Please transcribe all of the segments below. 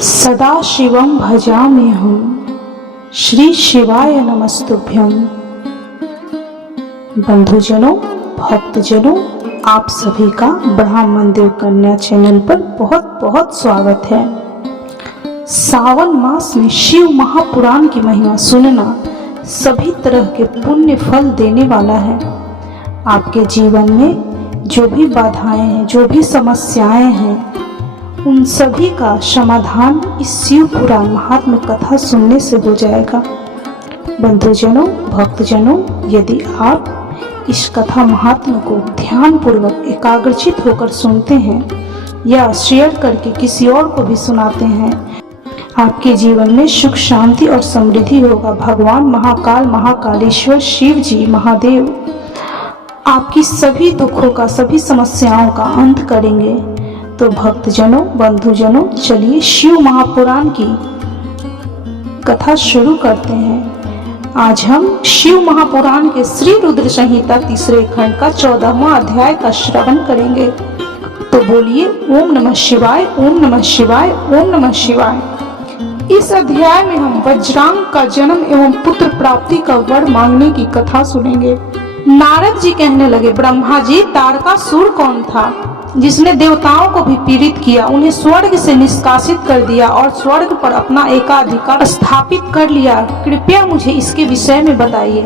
सदा शिवम भजाम्यहं श्री शिवाय नमस्तुभ्यं। बंधुजनों, भक्तजनों, आप सभी का ब्रह्म मंदिर कन्या चैनल पर बहुत बहुत स्वागत है। सावन मास में शिव महापुराण की महिमा सुनना सभी तरह के पुण्य फल देने वाला है। आपके जीवन में जो भी बाधाएं हैं, जो भी समस्याएं हैं, उन सभी का समाधान इस शिव पुराण महात्म्य कथा सुनने से हो जाएगा। बंधुजनों, भक्तजनों, यदि आप इस कथा महात्म्य को ध्यान पूर्वक एकाग्रचित होकर सुनते हैं या शेयर करके किसी और को भी सुनाते हैं, आपके जीवन में सुख, शांति और समृद्धि होगा। भगवान महाकाल, महाकालेश्वर शिव जी, महादेव आपकी सभी दुखों का, सभी समस्याओं का अंत करेंगे। तो भक्तजनों, बंधुजनों, चलिए शिव महापुराण की कथा शुरू करते हैं। आज हम शिव महापुराण के श्री रुद्र संहिता तीसरे खंड का 14वां अध्याय का श्रवण करेंगे। तो बोलिए ओम नमः शिवाय, ओम नमः शिवाय, ओम नमः शिवाय। इस अध्याय में हम वज्रांग का जन्म एवं पुत्र प्राप्ति का वर मांगने की कथा सुनेंगे। नारद जी कहने लगे, ब्रह्मा जी, तारकासुर कौन था जिसने देवताओं को भी पीड़ित किया, उन्हें स्वर्ग से निष्कासित कर दिया और स्वर्ग पर अपना एकाधिकार स्थापित कर लिया? कृपया मुझे इसके विषय में बताइए।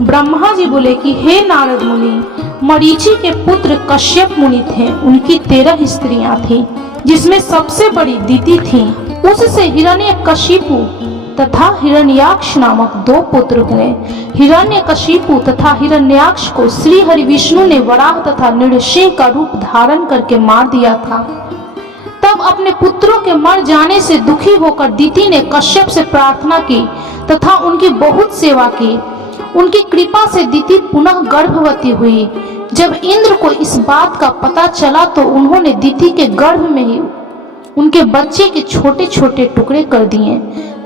ब्रह्मा जी बोले कि हे नारद मुनि, मरीचि के पुत्र कश्यप मुनि थे। उनकी 13 स्त्रियां थीं, जिसमें सबसे बड़ी दिति थी। उससे हिरण्यकशिपु तथा हिरण्याक्ष नामक 2 पुत्र हुए। हिरण्यकशिपु तथा हिरण्याक्ष को श्री हरि विष्णु ने वराह तथा नृसिंह का रूप धारण करके मार दिया था। तब अपने पुत्रों के मर जाने से दुखी होकर दिति ने कश्यप से प्रार्थना की तथा उनकी बहुत सेवा की। उनकी कृपा से दिति पुनः गर्भवती हुई। जब इंद्र को इस बात का पता चला तो उन्होंने दिति के गर्भ में ही उनके बच्चे के छोटे छोटे टुकड़े कर दिए।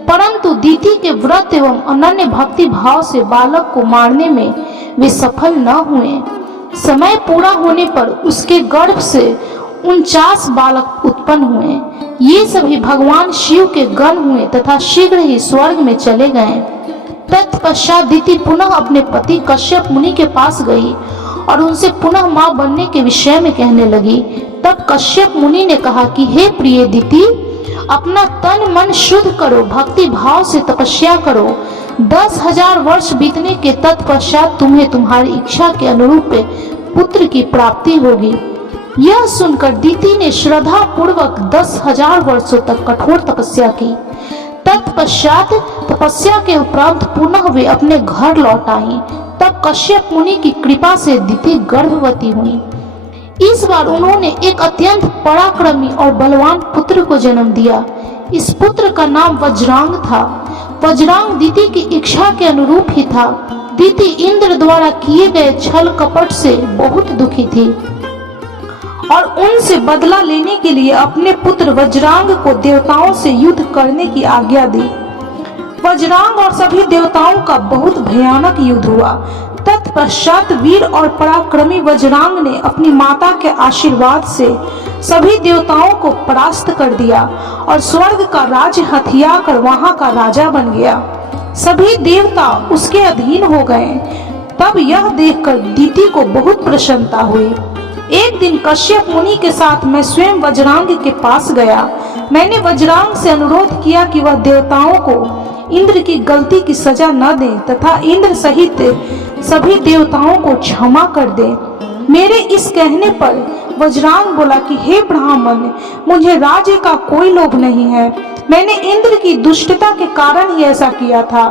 परंतु दिति के व्रत एवं अनन्य भक्ति भाव से बालक को मारने में वे सफल न हुए। समय पूरा होने पर उसके गर्भ से 49 बालक उत्पन्न हुए। ये सभी भगवान शिव के गण हुए तथा शीघ्र ही स्वर्ग में चले गए। तत्पश्चात दिति पुनः अपने पति कश्यप मुनि के पास गई और उनसे पुनः मां बनने के विषय में कहने लगी। तब कश्यप मुनि ने कहा कि हे प्रिय दिति, अपना तन मन शुद्ध करो, भक्ति भाव से तपस्या करो। 10,000 वर्ष बीतने के तत्पश्चात तुम्हें तुम्हारी इच्छा के अनुरूप पुत्र की प्राप्ति होगी। यह सुनकर दिति ने श्रद्धा पूर्वक 10,000 वर्षों तक कठोर तपस्या की। तत्पश्चात तपस्या के उपरांत पुनः वे अपने घर लौट आई। तब कश्यप मुनि की कृपा से दिति गर्भवती हुई। इस बार उन्होंने एक अत्यंत पराक्रमी और बलवान पुत्र को जन्म दिया। इस पुत्र का नाम वज्रांग था। वज्रांग दिति की इच्छा के अनुरूप ही था। दिति इंद्र द्वारा किए गए छल कपट से बहुत दुखी थी और उनसे बदला लेने के लिए अपने पुत्र वज्रांग को देवताओं से युद्ध करने की आज्ञा दी। वज्रांग और सभी देवताओं का बहुत भयानक युद्ध हुआ। तत्पश्चात वीर और पराक्रमी वज्रांग ने अपनी माता के आशीर्वाद से सभी देवताओं को परास्त कर दिया और स्वर्ग का राज्य हथिया कर वहां का राजा बन गया। सभी देवता उसके अधीन हो गए। तब यह देखकर दिति को बहुत प्रसन्नता हुई। एक दिन कश्यप मुनि के साथ मैं स्वयं वज्रांग के पास गया। मैंने वज्रांग से अनुरोध किया कि वह देवताओं को इंद्र की गलती की सजा न दे तथा इंद्र सहित सभी देवताओं को क्षमा कर दे। मेरे इस कहने पर वज्रांग बोला कि हे ब्राह्मण, मुझे राज्य का कोई लोभ नहीं है। मैंने इंद्र की दुष्टता के कारण ही ऐसा किया था।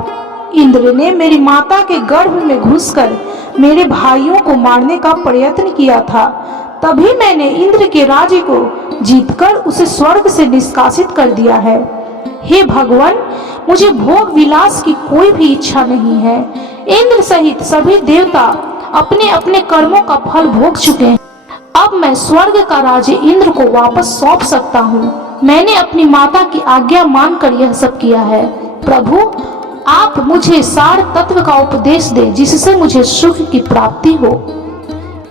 इंद्र ने मेरी माता के गर्भ में घुसकर मेरे भाइयों को मारने का प्रयत्न किया था। तभी मैंने इंद्र के राज्य को जीतकर उसे स्वर्ग से निष्कासित कर दिया है। हे भगवान, मुझे भोग विलास की कोई भी इच्छा नहीं है। इंद्र सहित सभी देवता अपने अपने कर्मों का फल भोग चुके हैं। अब मैं स्वर्ग का राज्य इंद्र को वापस सौंप सकता हूँ। मैंने अपनी माता की आज्ञा मानकर यह सब किया है। प्रभु, आप मुझे सार तत्व का उपदेश दे जिससे मुझे सुख की प्राप्ति हो।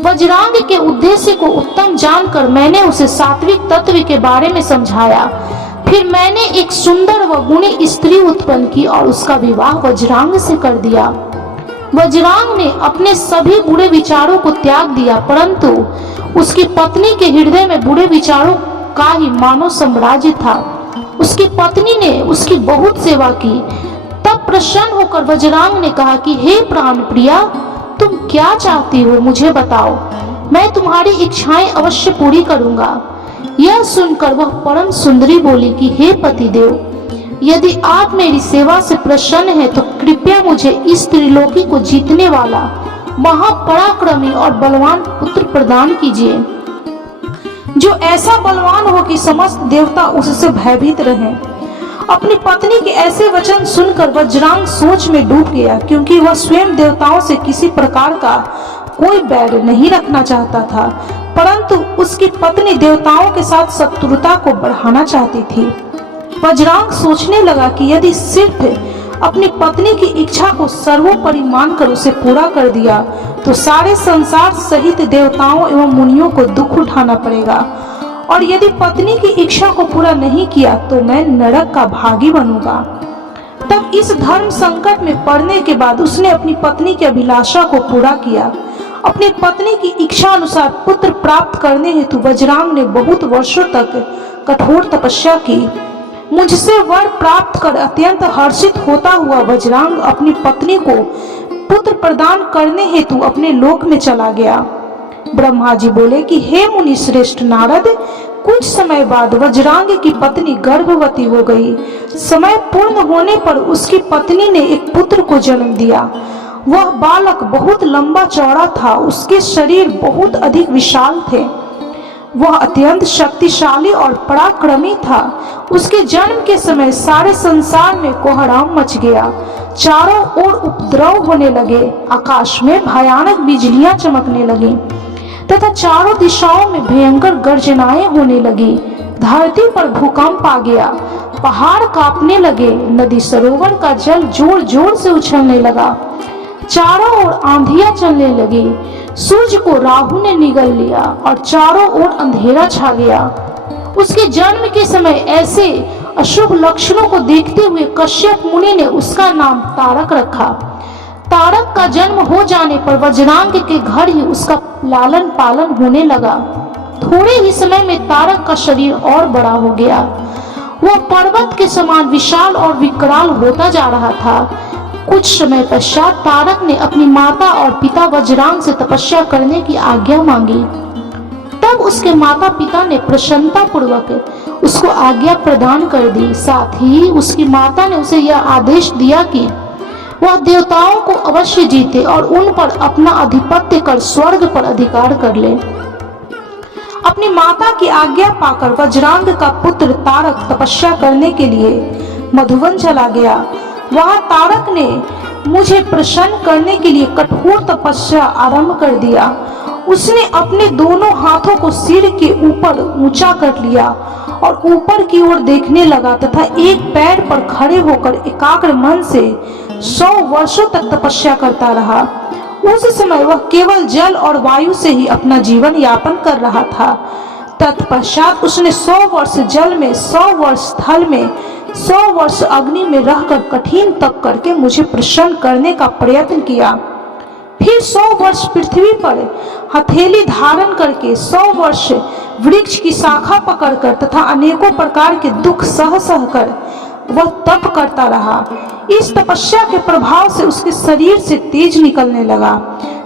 वज्रांग के उद्देश्य को उत्तम जानकर मैंने उसे सात्विक तत्व के बारे में समझाया। फिर मैंने एक सुंदर व गुणी स्त्री उत्पन्न की और उसका विवाह वज्रांग से कर दिया। वज्रांग ने अपने सभी बुरे विचारों को त्याग दिया, परंतु उसकी पत्नी के हृदय में बुरे विचारों का ही मानव साम्राज्य था। उसकी पत्नी ने उसकी बहुत सेवा की। तब प्रसन्न होकर वज्रांग ने कहा कि हे प्राण प्रिया, तुम क्या चाहती हो, मुझे बताओ, मैं तुम्हारी इच्छाएं अवश्य पूरी करूंगा। यह सुनकर वह परम सुंदरी बोली कि हे पतिदेव, यदि आप मेरी सेवा से प्रसन्न हैं तो कृपया मुझे इस त्रिलोकी को जीतने वाला महापराक्रमी और बलवान पुत्र प्रदान कीजिए, जो ऐसा बलवान हो कि समस्त देवता उससे भयभीत रहें। अपनी पत्नी के ऐसे वचन सुनकर वज्रांग सोच में डूब गया, क्योंकि वह स्वयं देवताओं से किसी प्रकार का कोई बैर नहीं रखना चाहता था, परंतु उसकी पत्नी देवताओं के साथ शत्रुता को बढ़ाना चाहती थी। वज्रांग सोचने लगा कि यदि सिर्फ अपनी पत्नी की इच्छा को सर्वोपरि मानकर उसे पूरा कर दिया तो सारे संसार सहित देवताओं एवं मुनियों को दुख उठाना पड़ेगा, और यदि पत्नी की इच्छा को पूरा नहीं किया तो मैं नरक का भागी बनूंगा। तब इस धर्म संकट में पड़ने के बाद उसने अपनी पत्नी की अभिलाषा को पूरा किया। अपनी पत्नी की इच्छा अनुसार पुत्र प्राप्त करने हेतु वज्रांग ने बहुत वर्षों तक कठोर तपस्या की। मुझसे वर प्राप्त कर अत्यंत हर्षित होता हुआ वज्रांग अपनी पत्नी को पुत्र प्रदान करने हेतु अपने लोक में चला गया। ब्रह्मा जी बोले कि हे मुनि श्रेष्ठ नारद, कुछ समय बाद वज्रांग की पत्नी गर्भवती हो गई। समय पूर्ण होने पर उसकी पत्नी ने एक पुत्र को जन्म दिया। वह बालक बहुत लंबा चौड़ा था, उसके शरीर बहुत अधिक विशाल थे, वह अत्यंत शक्तिशाली और पराक्रमी था। उसके जन्म के समय सारे संसार में कोहराम मच गया, चारों ओर उपद्रव होने लगे, आकाश में भयानक बिजलियां चमकने लगी तथा चारों दिशाओं में भयंकर गर्जनाएं होने लगी। धरती पर भूकंप आ गया, पहाड़ कांपने लगे, नदी सरोवर का जल जोर जोर से उछलने लगा, चारों ओर आंधियां चलने लगी, सूर्य को राहु ने निगल लिया और चारों ओर अंधेरा छा गया। उसके जन्म के समय ऐसे अशुभ लक्षणों को देखते हुए कश्यप मुनि ने उसका नाम तारक रखा। तारक का जन्म हो जाने पर वज्रांग के घर ही उसका लालन पालन होने लगा। थोड़े ही समय में तारक का शरीर और बड़ा हो गया। वह पर्वत के समान विशाल और विकराल होता जा रहा था। कुछ समय पश्चात तारक ने अपनी माता और पिता वज्रांग से तपस्या करने की आज्ञा मांगी। तब उसके माता पिता ने प्रसन्नता पूर्वक उसको आज्ञा प्रदान कर दी। साथ ही उसकी माता ने उसे यह आदेश दिया कि वह देवताओं को अवश्य जीते और उन पर अपना आधिपत्य कर स्वर्ग पर अधिकार कर ले। अपनी माता की आज्ञा पाकर वज्रांग का पुत्र तारक तपस्या करने के लिए मधुवन चला गया। वहां तारक ने मुझे प्रसन्न करने के लिए कठोर तपस्या आरंभ कर दिया। उसने अपने दोनों हाथों को सिर के ऊपर ऊंचा कर लिया और ऊपर की ओर देखने लगा तथा एक पैर पर खड़े होकर एकाग्र मन से 100 वर्षों तक तपस्या करता रहा। उस समय वह केवल जल और वायु से ही अपना जीवन यापन कर रहा था। तत्पश्चात उसने 100 वर्ष जल में, 100 वर्ष थल में, 100 वर्ष अग्नि में रहकर कठिन तप करके मुझे प्रसन्न करने का प्रयत्न किया। फिर 100 वर्ष पृथ्वी पर हथेली धारण करके, 100 वर्ष वृक्ष की शाखा पकड़कर तथा अनेकों प्रकार के दुख सह सह कर वह तप करता रहा। इस तपस्या के प्रभाव से उसके शरीर से तेज निकलने लगा,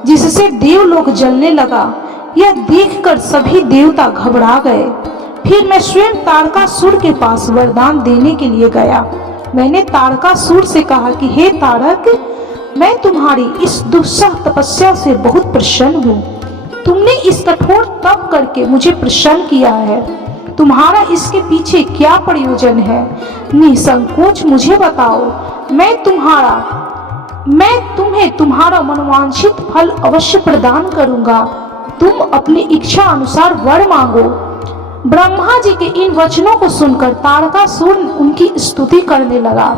जिससे देवलोक जलने लगा। यह देखकर सभी देवता घबरा गए। फिर मैं स्वयं तारकासुर के पास वरदान देने के लिए गया। मैंने तारकासुर से कहा कि हे तारक, मैं तुम्हारी इस दुस्सह तपस्या से बहुत प्रसन्न हूँ। तुमने इस कठोर तप करके मुझे प्रसन्न किया है। तुम्हारा इसके पीछे क्या प्रयोजन है? निसंकोच मुझे बताओ। मैं तुम्हें तुम्हारा मनोवांछित फल अवश्य प्रदान करूंगा। तुम अपनी इच्छा अनुसार वर मांगो। ब्रह्मा जी के इन वचनों को सुनकर तारकासुर उनकी स्तुति करने लगा।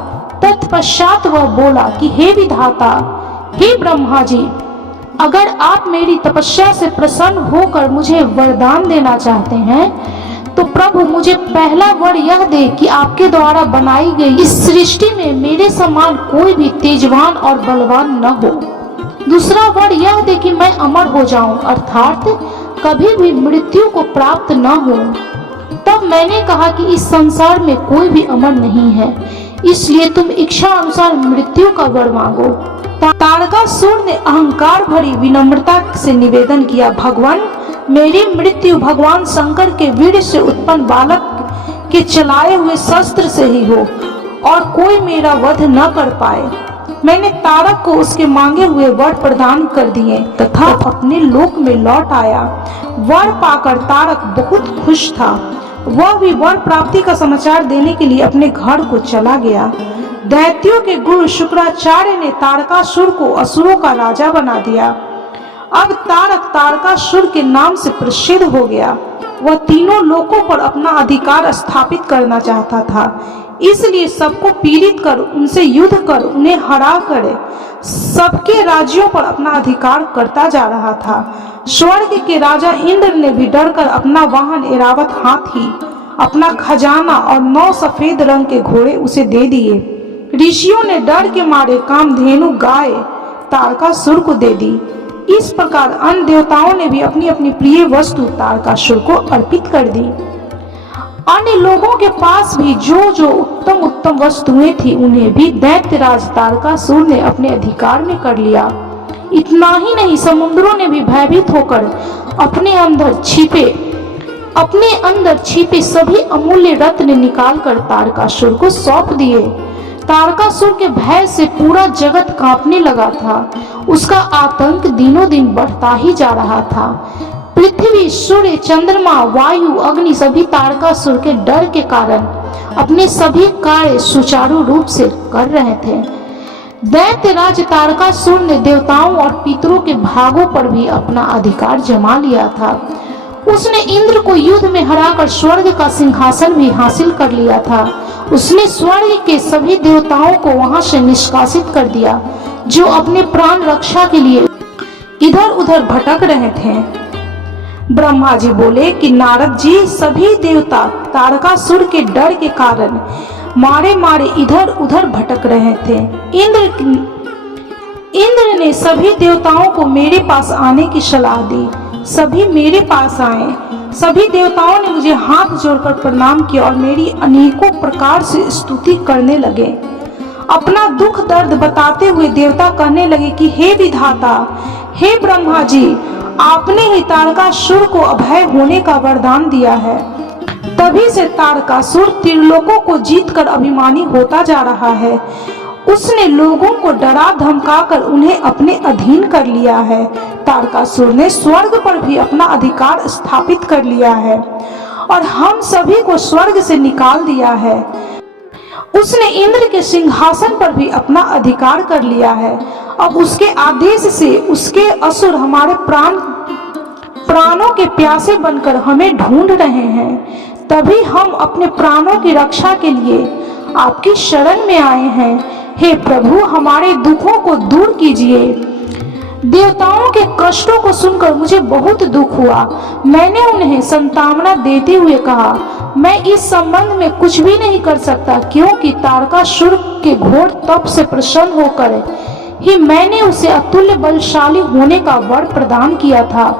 तत्पश्चात वह बोला कि हे विधाता, हे ब्रह्मा जी, अगर आप मेरी तपस्या से प्रसन्न होकर मुझे वरदान देना चाहते हैं तो प्रभु मुझे पहला वर यह दे कि आपके द्वारा बनाई गई इस सृष्टि में मेरे समान कोई भी तेजवान और बलवान न हो। दूसरा वर यह दे कि मैं अमर हो जाऊं, अर्थात कभी भी मृत्यु को प्राप्त न हो। तब मैंने कहा कि इस संसार में कोई भी अमर नहीं है, इसलिए तुम इच्छा अनुसार मृत्यु का वर मांगो। तारकासुर ने अहंकार भरी विनम्रता से निवेदन किया, भगवान मेरी मृत्यु भगवान शंकर के वीर से उत्पन्न बालक के चलाए हुए शस्त्र से ही हो और कोई मेरा वध न कर पाए। मैंने तारक को उसके मांगे हुए वर प्रदान कर दिए तथा अपने लोक में लौट आया। वर पाकर तारक बहुत खुश था। वह भी वर प्राप्ति का समाचार देने के लिए अपने घर को चला गया। दैत्यों के गुरु शुक्राचार्य ने तारकासुर को असुरों का राजा बना दिया। अब तारक तारकासुर के नाम से प्रसिद्ध हो गया। वह तीनों लोकों पर अपना अधिकार स्थापित करना चाहता था, इसलिए सबको पीड़ित कर, उनसे युद्ध कर, उन्हें हरा कर सबके राज्यों पर अपना अधिकार करता जा रहा था। स्वर्ग के राजा इंद्र ने भी डरकर अपना वाहन ऐरावत हाथी, अपना खजाना और 9 सफेद रंग के घोड़े उसे दे दिए। ऋषियों ने डर के मारे कामधेनु गाय तारकासुर को दे दी। इस प्रकार अन्य देवताओं ने भी अपनी अपनी प्रिय वस्तु तारकासुर को अर्पित कर दी। अन्य लोगों के पास भी जो जो उत्तम उत्तम वस्तुएं थी उन्हें भी दैत्यराज तारकासुर ने अपने अधिकार में कर लिया। इतना ही नहीं, समुद्रों ने भी भयभीत होकर अपने अंदर छिपे सभी अमूल्य रत्न निकालकर तारकासुर को सौंप दिए। तारकासुर के भय से पूरा जगत कांपने लगा था। उसका आतंक दिनों दिन बढ़ता ही जा रहा था। पृथ्वी, सूर्य, चंद्रमा, वायु, अग्नि सभी तारकासुर के डर के कारण अपने सभी कार्य सुचारू रूप से कर रहे थे। दैत्यराज तारकासुर ने देवताओं और पितरों के भागों पर भी अपना अधिकार जमा लिया था। उसने इंद्र को युद्ध में हराकर स्वर्ग का सिंहासन भी हासिल कर लिया था। उसने स्वर्ग के सभी देवताओं को वहां से निष्कासित कर दिया जो अपने प्राण रक्षा के लिए इधर उधर भटक रहे थे। ब्रह्मा जी बोले कि नारद जी, सभी देवता तारकासुर के डर के कारण मारे मारे इधर उधर भटक रहे थे। इंद्र ने सभी देवताओं को मेरे पास आने की सलाह दी। सभी मेरे पास आए। सभी देवताओं ने मुझे हाथ जोड़कर प्रणाम किया और मेरी अनेकों प्रकार से स्तुति करने लगे। अपना दुख दर्द बताते हुए देवता कहने लगे कि हे विधाता, हे ब्रह्मा जी, आपने ही तारकासुर को अभय होने का वरदान दिया है। तभी से तारकासुर त्रिलोकों को जीतकर अभिमानी होता जा रहा है। उसने लोगों को डरा धमकाकर उन्हें अपने अधीन कर लिया है। तारकासुर ने स्वर्ग पर भी अपना अधिकार स्थापित कर लिया है और हम सभी को स्वर्ग से निकाल दिया है। उसने इंद्र के सिंहासन पर भी अपना अधिकार कर लिया है। अब उसके आदेश से उसके असुर हमारे प्राणों के प्यासे बनकर हमें ढूंढ रहे हैं। तभी हम अपने प्राणों की रक्षा के लिए आपकी शरण में आए हैं। हे प्रभु, हमारे दुखों को दूर कीजिए। देवताओं के कष्टों को सुनकर मुझे बहुत दुख हुआ। मैंने उन्हें सांत्वना देते हुए कहा, मैं इस संबंध में कुछ भी नहीं कर सकता, क्योंकि तारकासुर के घोर तप से प्रसन्न होकर ही मैंने उसे अतुल्य बलशाली होने का वर प्रदान किया था।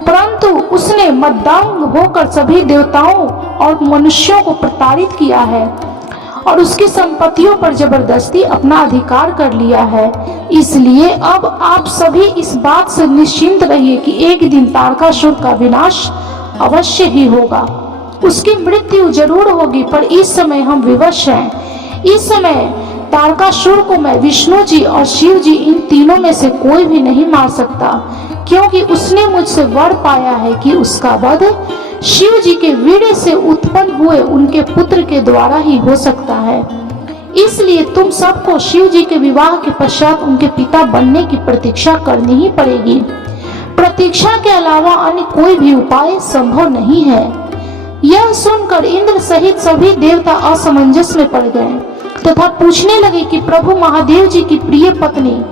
परंतु उसने मद्दंग होकर सभी देवताओं और मनुष्यों को प्रताड़ित किया है और उसकी संपत्तियों पर जबरदस्ती अपना अधिकार कर लिया है। इसलिए अब आप सभी इस बात से निश्चिंत रहिए कि एक दिन तारकासुर का विनाश अवश्य ही होगा। उसकी मृत्यु जरूर होगी, पर इस समय हम विवश हैं। इस समय तारकासुर को मैं, विष्णु जी और शिव जी, इन तीनों में से कोई भी नहीं मार सकता, क्योंकि उसने मुझसे वर पाया है कि उसका वध शिव जी के वीर्य से उत्पन्न हुए उनके पुत्र के द्वारा ही हो सकता है। इसलिए तुम सबको शिव जी के विवाह के पश्चात उनके पिता बनने की प्रतीक्षा करनी ही पड़ेगी। प्रतीक्षा के अलावा अन्य कोई भी उपाय संभव नहीं है। यह सुनकर इंद्र सहित सभी देवता असमंजस में पड़ गए तथा पूछने लगे कि प्रभु महादेव जी की प्रिय पत्नी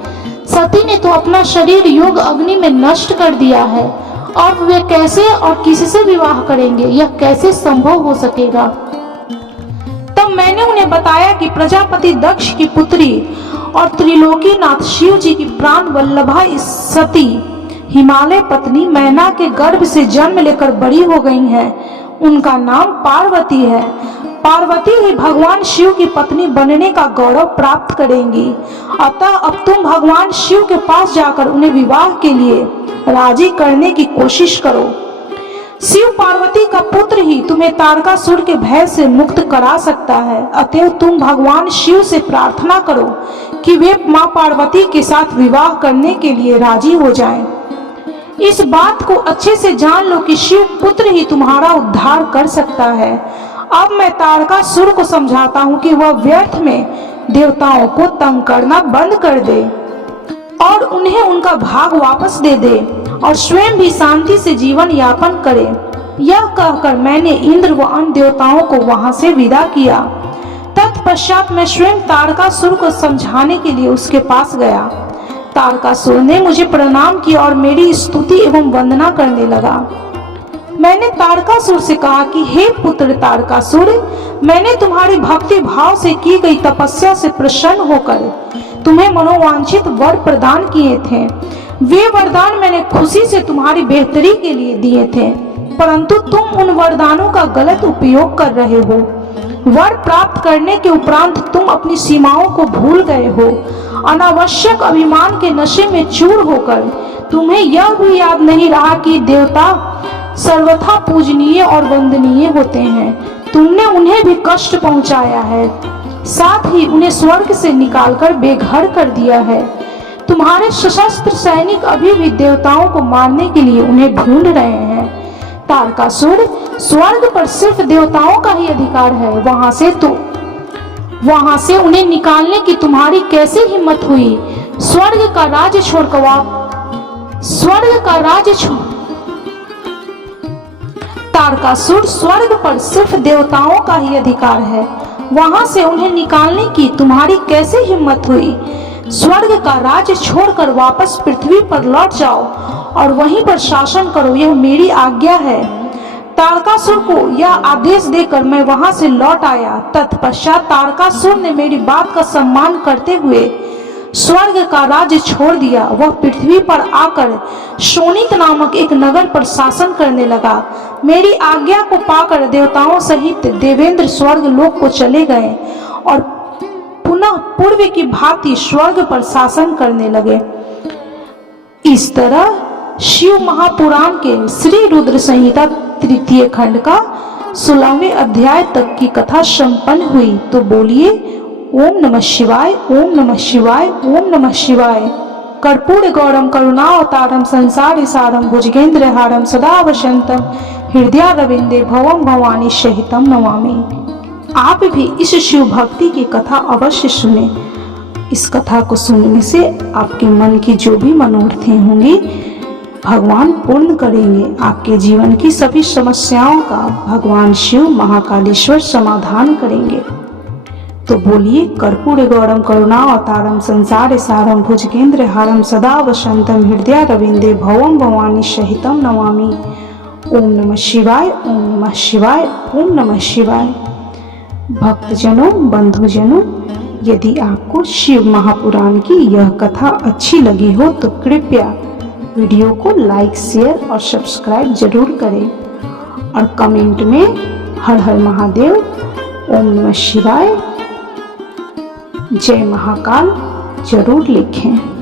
सती ने तो अपना शरीर योग अग्नि में नष्ट कर दिया है, और वे कैसे और किससे विवाह करेंगे, यह कैसे संभव हो सकेगा। तब मैंने उन्हें बताया कि प्रजापति दक्ष की पुत्री और त्रिलोकीनाथ शिव जी की प्राण वल्लभा सती हिमालय पत्नी मैना के गर्भ से जन्म लेकर बड़ी हो गई हैं। उनका नाम पार्वती है। पार्वती ही भगवान शिव की पत्नी बनने का गौरव प्राप्त करेंगी। अतः अब तुम भगवान शिव के पास जाकर उन्हें विवाह के लिए राजी करने की कोशिश करो। शिव पार्वती का पुत्र ही तुम्हें तारकासुर के भय से मुक्त करा सकता है। अतएव तुम भगवान शिव से प्रार्थना करो कि वे मां पार्वती के साथ विवाह करने के लिए राजी हो जाएं। इस बात को अच्छे से जान लो कि शिव पुत्र ही तुम्हारा उद्धार कर सकता है। अब मैं तारकासुर को समझाता हूँ कि वह व्यर्थ में देवताओं को तंग करना बंद कर दे और उन्हें उनका भाग वापस दे दे और स्वयं भी शांति से जीवन यापन करे। यह कहकर मैंने इंद्र व अन्य देवताओं को वहां से विदा किया। तत्पश्चात मैं स्वयं तारकासुर को समझाने के लिए उसके पास गया। तारकासुर ने मुझे प्रणाम किया और मेरी स्तुति एवं वंदना करने लगा। मैंने तारकासुर से कहा कि हे पुत्र तारकासुर, मैंने तुम्हारी भक्ति भाव से की गई तपस्या से प्रसन्न होकर तुम्हें मनोवांछित वर प्रदान किए थे। वे वरदान मैंने खुशी से तुम्हारी बेहतरी के लिए दिए थे, परंतु तुम उन वरदानों का गलत उपयोग कर रहे हो। वर प्राप्त करने के उपरांत तुम अपनी सीमाओं को भूल गए हो। अनावश्यक अभिमान के नशे में चूर होकर तुम्हें यह भी याद नहीं रहा कि देवता सर्वथा पूजनीय और वंदनीय होते हैं। तुमने उन्हें भी कष्ट पहुंचाया है, साथ ही उन्हें स्वर्ग से निकालकर बेघर कर दिया है। तुम्हारे सशस्त्र सैनिक अभी भी देवताओं को मारने के लिए उन्हें ढूंढ रहे हैं। तारकासुर, स्वर्ग पर सिर्फ देवताओं का ही अधिकार है। वहां से उन्हें निकालने की तुम्हारी कैसे हिम्मत हुई। स्वर्ग का राज्य तारकासुर, स्वर्ग पर सिर्फ देवताओं का ही अधिकार है। वहां से उन्हें निकालने की तुम्हारी कैसे हिम्मत हुई। स्वर्ग का राज्य छोड़कर वापस पृथ्वी पर लौट जाओ और वहीं पर शासन करो, यह मेरी आज्ञा है। तारकासुर को यह आदेश देकर मैं वहां से लौट आया। तत्पश्चात तारकासुर ने मेरी बात का सम्मान करते हुए स्वर्ग का राज्य छोड़ दिया। वह पृथ्वी पर आकर शोणित नामक एक नगर पर शासन करने लगा। मेरी आज्ञा को पाकर देवताओं सहित देवेंद्र स्वर्ग लोक को चले गए और पुनः पूर्व की भांति स्वर्ग पर शासन करने लगे। इस तरह शिव महापुराण के श्री रुद्र संहिता तृतीय खंड का 16वें अध्याय तक की कथा संपन्न हुई। तो बोलिए ओम नमः शिवाय, ओम नमः शिवाय, ओम नमः शिवाय। कर्पूर गौरम करुणावतारम संसार सारम भुजगेंद्रहारम सदा वसंतम हृदयारविंदे भवम भवानी सहितम नमामि। आप भी इस शिव भक्ति की कथा अवश्य सुने। इस कथा को सुनने से आपके मन की जो भी मनोरथें होंगी भगवान पूर्ण करेंगे। आपके जीवन की सभी समस्याओं का भगवान शिव महाकालेश्वर समाधान करेंगे। तो बोलिए कर्पूर गौरम करुणावतारम संसार सारम भुजगेंद्रहारम सदा वसंतम हृदयारविंदे भवम भवानी सहितम नमामि। ओम नमः शिवाय, ओम नमः शिवाय, ओम नमः शिवाय। भक्तजनों, बंधुजनों, यदि आपको शिव महापुराण की यह कथा अच्छी लगी हो तो कृपया वीडियो को लाइक, शेयर और सब्सक्राइब जरूर करें और कमेंट में हर हर महादेव, ओम नमः शिवाय, जय महाकाल जरूर लिखें।